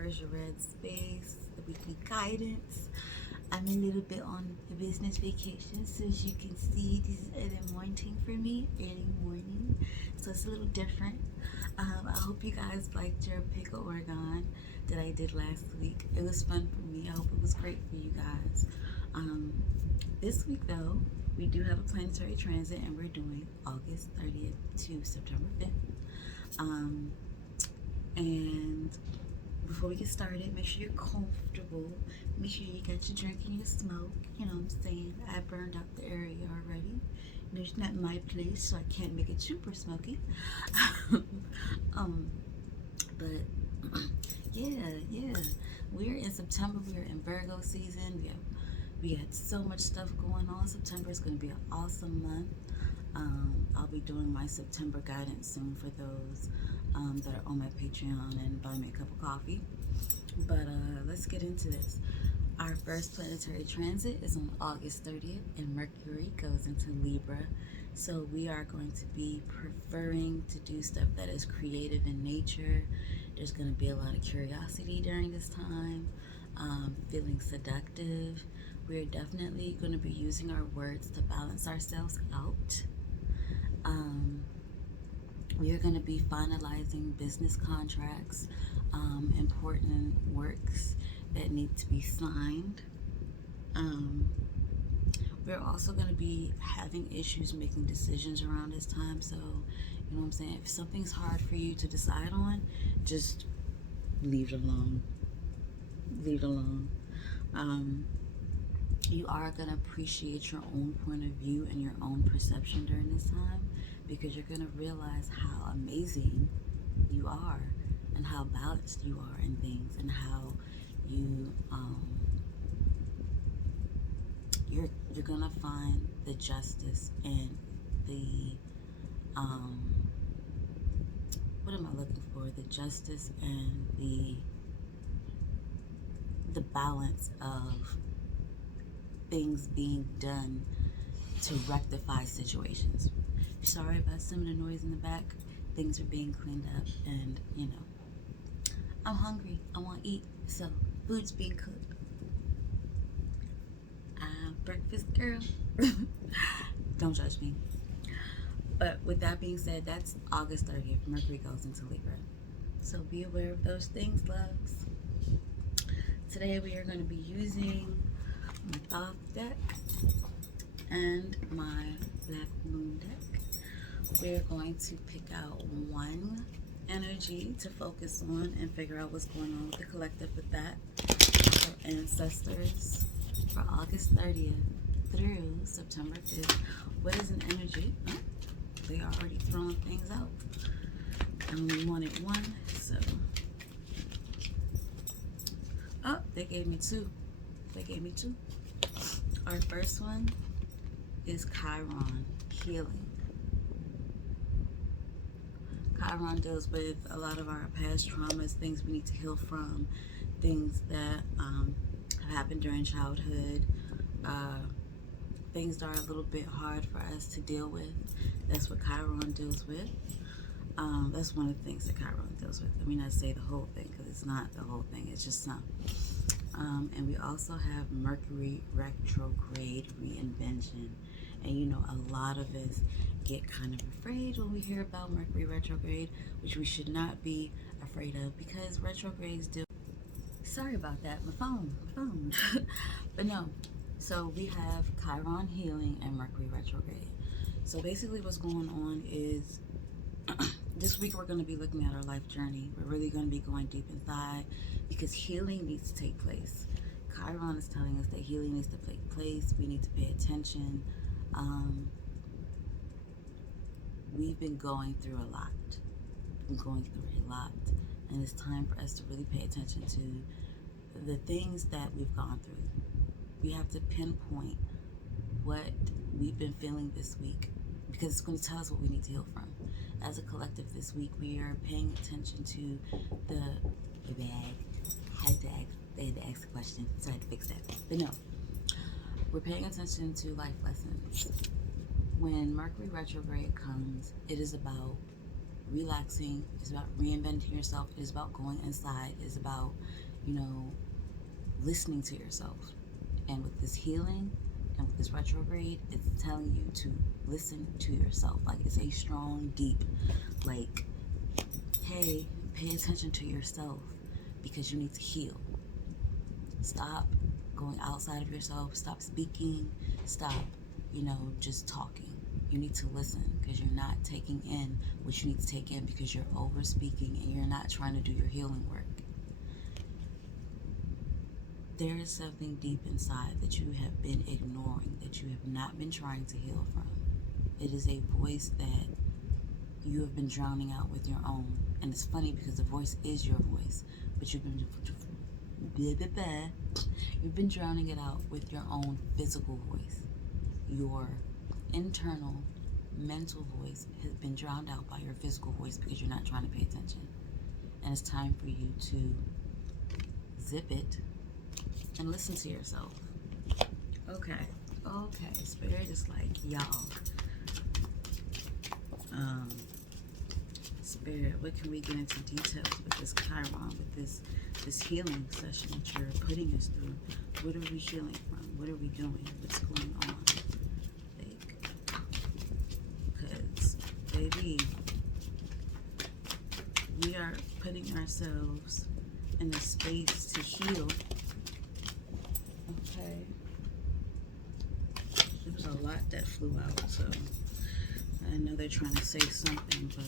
PersiaRedz space, the weekly guidance. I'm a little bit on a business vacation, so as you can see, this is early morning for me, early morning. So it's a little different. I hope you guys liked your pick of Oregon that I did last week. It was fun for me. I hope it was great for you guys. This week though, we do have a planetary transit, and we're doing August 30th to September 5th. And before we get started, make sure you're comfortable. Make sure you got your drink and your smoke. You know what I'm saying? I burned out the area already. You know, it's not my place, so I can't make it super smoky. But yeah. We're in September. We're in Virgo season. We had so much stuff going on. September is going to be an awesome month. I'll be doing my September guidance soon for those that are on my Patreon and buy me a cup of coffee. But let's get into this. Our first planetary transit is on August 30th, and Mercury goes into Libra. So we are going to be preferring to do stuff that is creative in nature. There's going to be a lot of curiosity during this time, feeling seductive. We're definitely going to be using our words to balance ourselves out. We are going to be finalizing business contracts, important works that need to be signed. We're also going to be having issues making decisions around this time. So, you know what I'm saying? If something's hard for you to decide on, just leave it alone. Leave it alone. You are going to appreciate your own point of view and your own perception during this time, because you're going to realize how amazing you are and how balanced you are in things, and how you're going to find the justice and the what am I looking for? The justice and the balance of things being done to rectify situations. Sorry about some of the noise in the back. Things are being cleaned up, and you know, I'm hungry. I want to eat, so food's being cooked. I'm breakfast girl. Don't judge me. But with that being said, that's August 30th. Mercury goes into Libra. So be aware of those things, loves. Today we are going to be using my Thoth deck and my Black Moon deck. We're going to pick out one energy to focus on and figure out what's going on with the collective with that. For ancestors, for August 30th through September 5th, what is an energy? Oh, they are already throwing things out. I only wanted one, so. Oh, they gave me two. Our first one is Chiron, healing. Chiron deals with a lot of our past traumas, things we need to heal from, things that have happened during childhood, things that are a little bit hard for us to deal with. That's what Chiron deals with. That's one of the things that Chiron deals with. I mean, I say the whole thing because it's not the whole thing, it's just some. And we also have Mercury Retrograde, reinvention. And you know, a lot of us get kind of afraid when we hear about Mercury Retrograde, which we should not be afraid of, because retrogrades do. Sorry about that, my phone. But no, so we have Chiron healing and Mercury Retrograde. So basically what's going on is this week we're going to be looking at our life journey. We're really going to be going deep inside, because healing needs to take place. Chiron is telling us that healing needs to take place. We need to pay attention. We've been going through a lot. And it's time for us to really pay attention to the things that we've gone through. We have to pinpoint what we've been feeling this week, because it's going to tell us what we need to heal from. As a collective this week, we are paying attention to the bag. They had to ask a question, so I had to fix that. But no, we're paying attention to life lessons. When Mercury retrograde comes, it is about relaxing. It's about reinventing yourself. It is about going inside. It is about, you know, listening to yourself. And with this healing and with this retrograde, it's telling you to listen to yourself. Like, it's a strong, deep, like, hey, pay attention to yourself because you need to heal. Stop going outside of yourself. Stop speaking. Stop, you know, just talking. You need to listen because you're not taking in what you need to take in because you're over speaking and you're not trying to do your healing work. There is something deep inside that you have been ignoring, that you have not been trying to heal from. It is a voice that you have been drowning out with your own. And it's funny because the voice is your voice, but you've been drowning it out with your own physical voice. Your internal mental voice has been drowned out by your physical voice because you're not trying to pay attention. And it's time for you to zip it and listen to yourself. Okay, Spirit is like, y'all, Spirit, what can we get into details with this Chiron, with this healing session that you're putting us through? What are we healing from? What are we doing? What's going on? Because, baby, we are putting ourselves in a space to heal. Okay. There was a lot that flew out, so I know they're trying to say something, but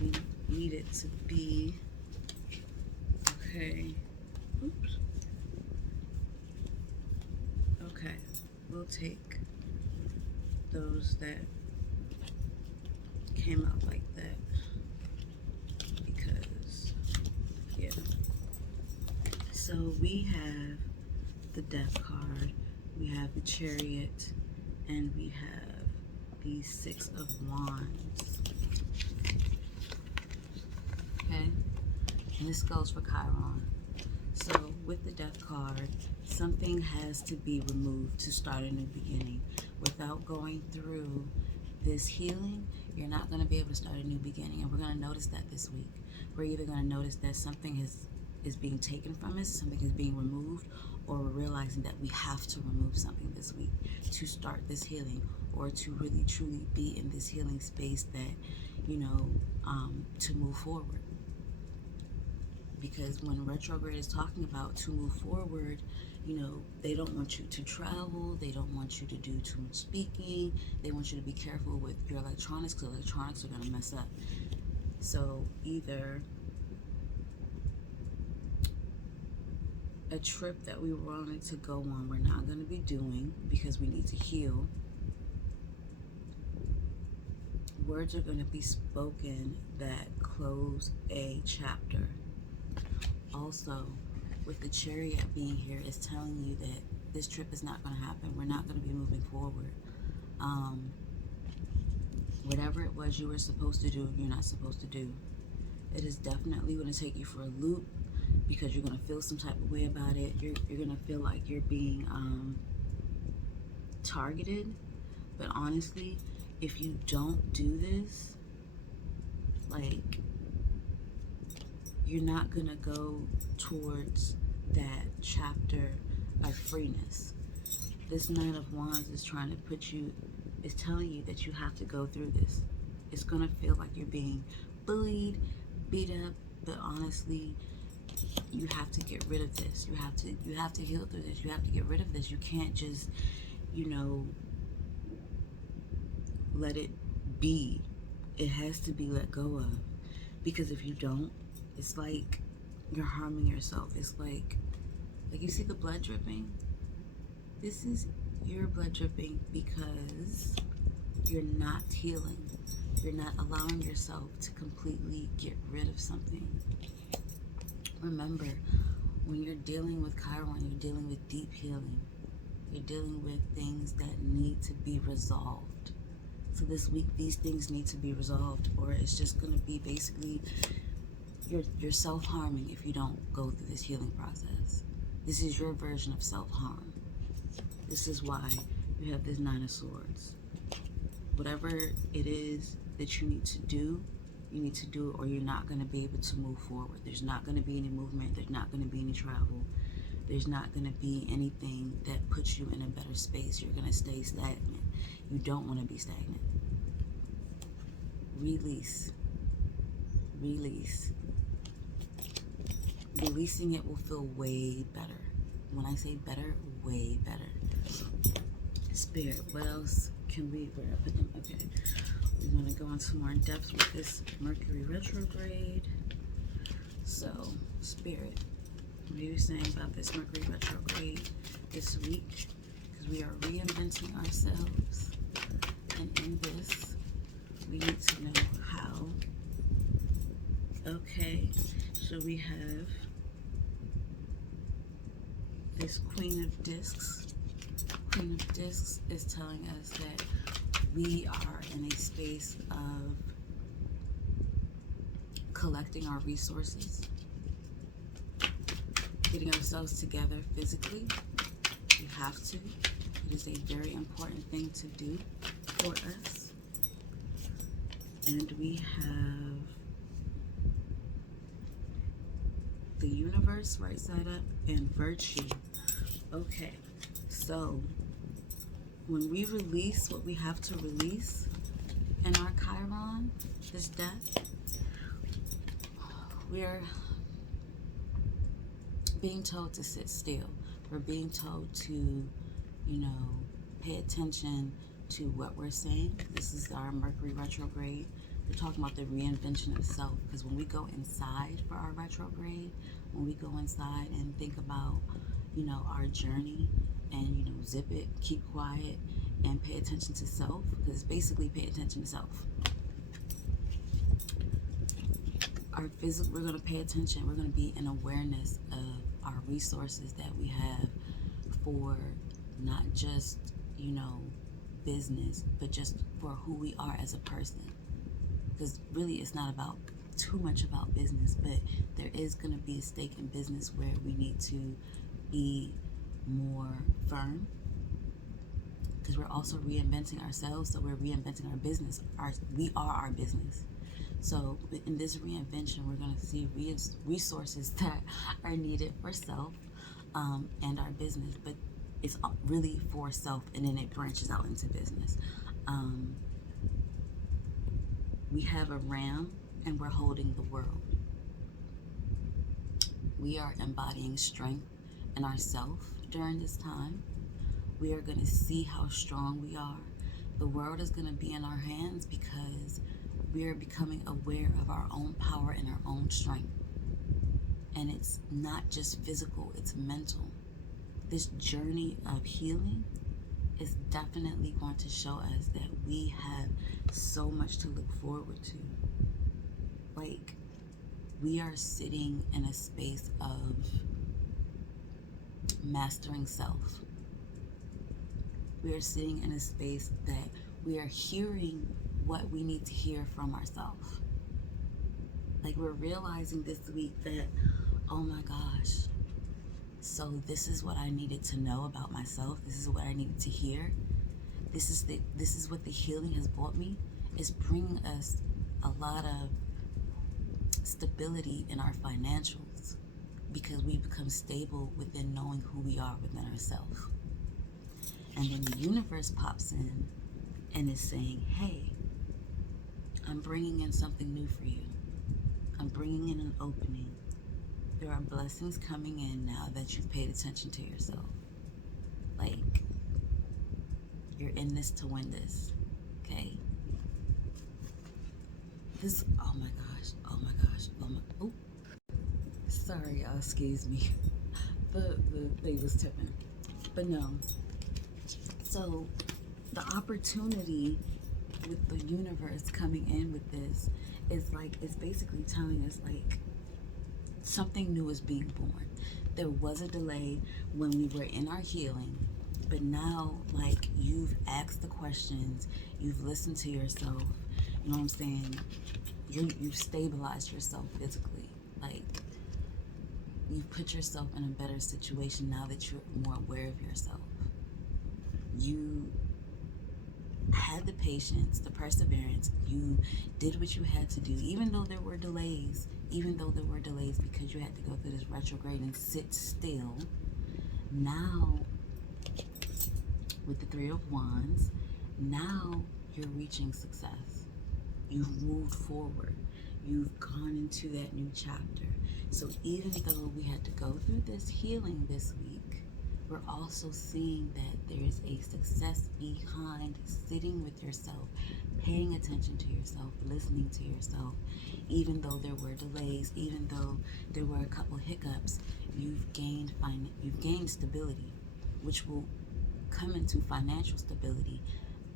we need it to be okay. Oops. Okay, we'll take those that came out like that because, yeah. So we have the Death card, we have the Chariot, and we have the Six of Wands. Okay, and this goes for Chiron. So with the Death card, something has to be removed to start a new beginning. Without going through this healing, you're not going to be able to start a new beginning. And we're going to notice that this week. We're either going to notice that something is being taken from us, something is being removed, or we're realizing that we have to remove something this week to start this healing, or to really truly be in this healing space that, you know, to move forward. Because when retrograde is talking about to move forward, you know, they don't want you to travel, they don't want you to do too much speaking, they want you to be careful with your electronics because electronics are going to mess up. So either a trip that we wanted to go on, we're not going to be doing because we need to heal. Words are going to be spoken that close a chapter. Also, with the Chariot being here, it's telling you that this trip is not going to happen. We're not going to be moving forward. Whatever it was you were supposed to do, you're not supposed to do. It is definitely going to take you for a loop because you're going to feel some type of way about it. You're going to feel like you're being targeted. But honestly, if you don't do this, like, you're not going to go towards that chapter of freeness. This Nine of Wands is trying to put you, is telling you that you have to go through this. It's going to feel like you're being bullied, beat up, but honestly, you have to get rid of this. You have to heal through this. You have to get rid of this. You can't just, you know, let it be. It has to be let go of. Because if you don't, it's like you're harming yourself. It's like you see the blood dripping? This is your blood dripping because you're not healing. You're not allowing yourself to completely get rid of something. Remember, when you're dealing with Chiron, you're dealing with deep healing. You're dealing with things that need to be resolved. So this week, these things need to be resolved, or it's just going to be basically you're self-harming if you don't go through this healing process. This is your version of self-harm. This is why you have this Nine of Swords. Whatever it is that you need to do, you need to do it, or you're not going to be able to move forward. There's not going to be any movement. There's not going to be any travel. There's not going to be anything that puts you in a better space. You're going to stay stagnant. You don't want to be stagnant. Release. Release. Releasing it will feel way better. When I say better, way better. Spirit, what else can we, where I put them? Okay. We want to go into more in depth with this Mercury Retrograde. So, Spirit, what are you saying about this Mercury Retrograde this week? Because we are reinventing ourselves. And in this, we need to know how. Okay, so we have this Queen of Discs. Queen of Discs is telling us that we are in a space of collecting our resources, getting ourselves together physically. We have to. It is a very important thing to do for us. And we have the universe right side up and virtue. Okay, so when we release what we have to release in our Chiron, this death, we're being told to sit still. We're being told to, you know, pay attention to what we're saying. This is our Mercury retrograde. We're talking about the reinvention of self, because when we go inside for our retrograde, when we go inside and think about, you know, our journey, and, you know, zip it, keep quiet, and pay attention to self, because it's basically pay attention to self. Our physical, we're going to pay attention. We're going to be in awareness of our resources that we have for not just, you know, business, but just for who we are as a person. Because really it's not about too much about business, but there is going to be a stake in business where we need to be more firm, because we're also reinventing ourselves. So we're reinventing our business. We are our business. So in this reinvention, we're going to see resources that are needed for self and our business, but it's really for self, and then it branches out into business. We have a ram, and we're holding the world. We are embodying strength in ourself during this time. We are going to see how strong we are. The world is going to be in our hands because we are becoming aware of our own power and our own strength. And it's not just physical, it's mental. This journey of healing is definitely going to show us that we have so much to look forward to. Like, we are sitting in a space of mastering self. We are sitting in a space that we are hearing what we need to hear from ourselves. Like, we're realizing this week that, oh my gosh, so this is what I needed to know about myself. This is what I needed to hear. This is what the healing has brought me. It's bringing us a lot of stability in our financials, because we become stable within knowing who we are within ourselves. And then the universe pops in and is saying, hey, I'm bringing in something new for you. I'm bringing in an opening. There are blessings coming in now that you've paid attention to yourself. Like, you're in this to win this, okay? This, oh my gosh, oh my gosh, oh my, oh. Sorry, y'all, excuse me. The thing was tipping. But no. So, the opportunity with the universe coming in with this is like, it's basically telling us, like, something new is being born. There was a delay when we were in our healing, but now, like, you've asked the questions, you've listened to yourself, you know what I'm saying? You've stabilized yourself physically. Like, you've put yourself in a better situation now that you're more aware of yourself. You had the patience, the perseverance. You did what you had to do, even though there were delays, because you had to go through this retrograde and sit still. Now, with the Three of Wands, now you're reaching success. You've moved forward. You've gone into that new chapter. So even though we had to go through this healing this week, we're also seeing that there's a success behind sitting with yourself, paying attention to yourself, listening to yourself. Even though there were delays, even though there were a couple hiccups, you've gained stability, which will come into financial stability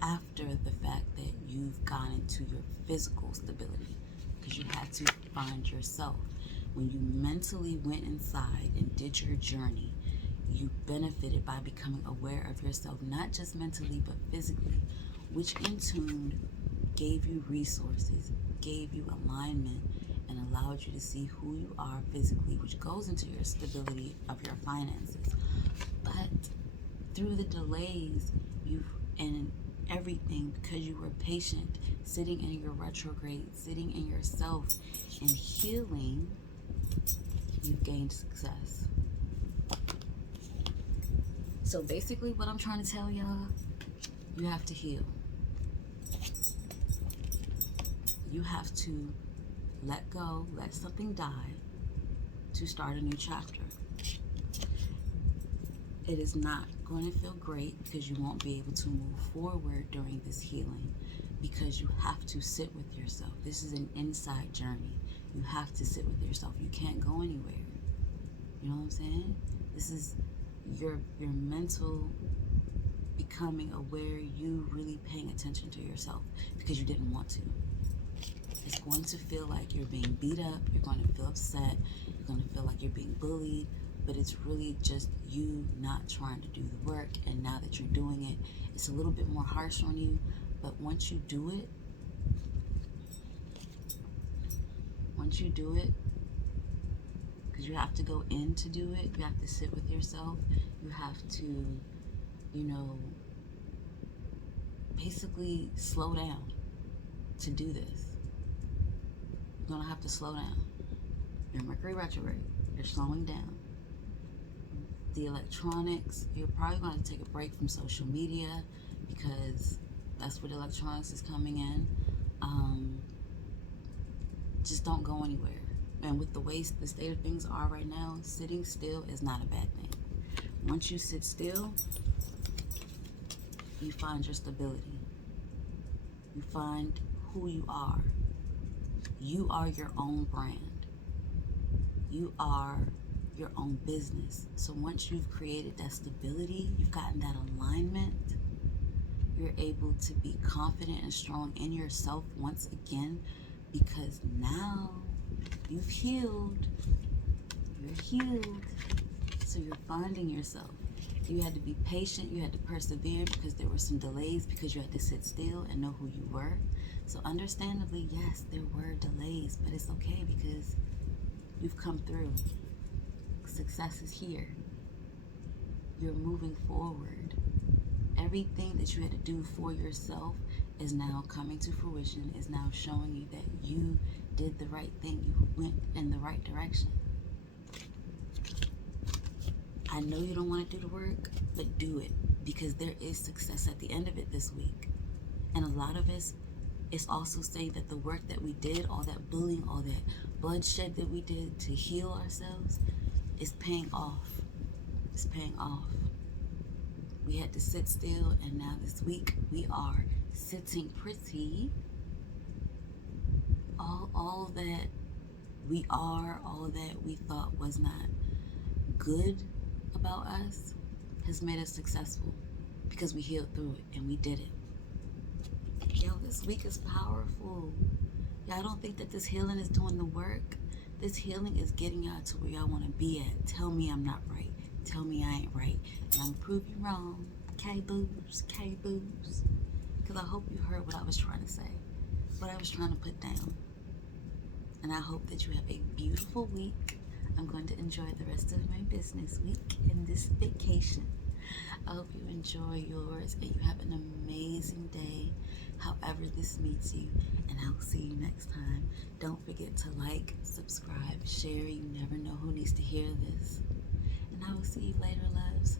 after the fact that you've gone into your physical stability, because you had to find yourself. When you mentally went inside and did your journey, you benefited by becoming aware of yourself, not just mentally but physically, which in tune gave you resources, gave you alignment, and allowed you to see who you are physically, which goes into your stability of your finances. But through the delays, and everything, because you were patient, sitting in your retrograde, sitting in yourself and healing, you've gained success. So basically what I'm trying to tell y'all, you have to heal. You have to let go, let something die to start a new chapter. It is not going to feel great because you won't be able to move forward during this healing, because you have to sit with yourself. This is an inside journey. You have to sit with yourself. You can't go anywhere. You know what I'm saying? This is your mental becoming aware, you really paying attention to yourself because you didn't want to. It's going to feel like you're being beat up. You're going to feel upset. You're going to feel like you're being bullied. But it's really just you not trying to do the work. And now that you're doing it, it's a little bit more harsh on you. But once you do it, because you have to go in to do it, you have to sit with yourself. You have to, basically slow down to do this. You're going to have to slow down. You're Mercury Retrograde. You're slowing down. The electronics, you're probably going to take a break from social media because that's where the electronics is coming in. Just don't go anywhere. And with the state of things are right now, sitting still is not a bad thing. Once you sit still, you find your stability. You find who you are. You are your own brand. You are your own business. So once you've created that stability, you've gotten that alignment, you're able to be confident and strong in yourself once again, because now you've healed. You're healed. So you're finding yourself. You had to be patient. You had to persevere because there were some delays, because you had to sit still and know who you were. So understandably, yes, there were delays, but it's okay because you've come through. Success is here. You're moving forward. Everything that you had to do for yourself is now coming to fruition, is now showing you that you did the right thing. You went in the right direction. I know you don't want to do the work, but do it, because there is success at the end of it this week. And a lot of us, it's also saying that the work that we did, all that bullying, all that bloodshed that we did to heal ourselves, is paying off. It's paying off. We had to sit still, and now this week we are sitting pretty. All that we are, all that we thought was not good about us has made us successful because we healed through it and we did it. Yo, this week is powerful. Y'all don't think that this healing is doing the work? This healing is getting y'all to where y'all want to be at. Tell me I'm not right. Tell me I ain't right. And I'm going to prove you wrong. K-boos, K-boos. Because I hope you heard what I was trying to say, what I was trying to put down. And I hope that you have a beautiful week. I'm going to enjoy the rest of my business week and this vacation. I hope you enjoy yours and you have an amazing day, however this meets you, and I'll see you next time. Don't forget to like, subscribe, share. You never know who needs to hear this. And I will see you later, loves.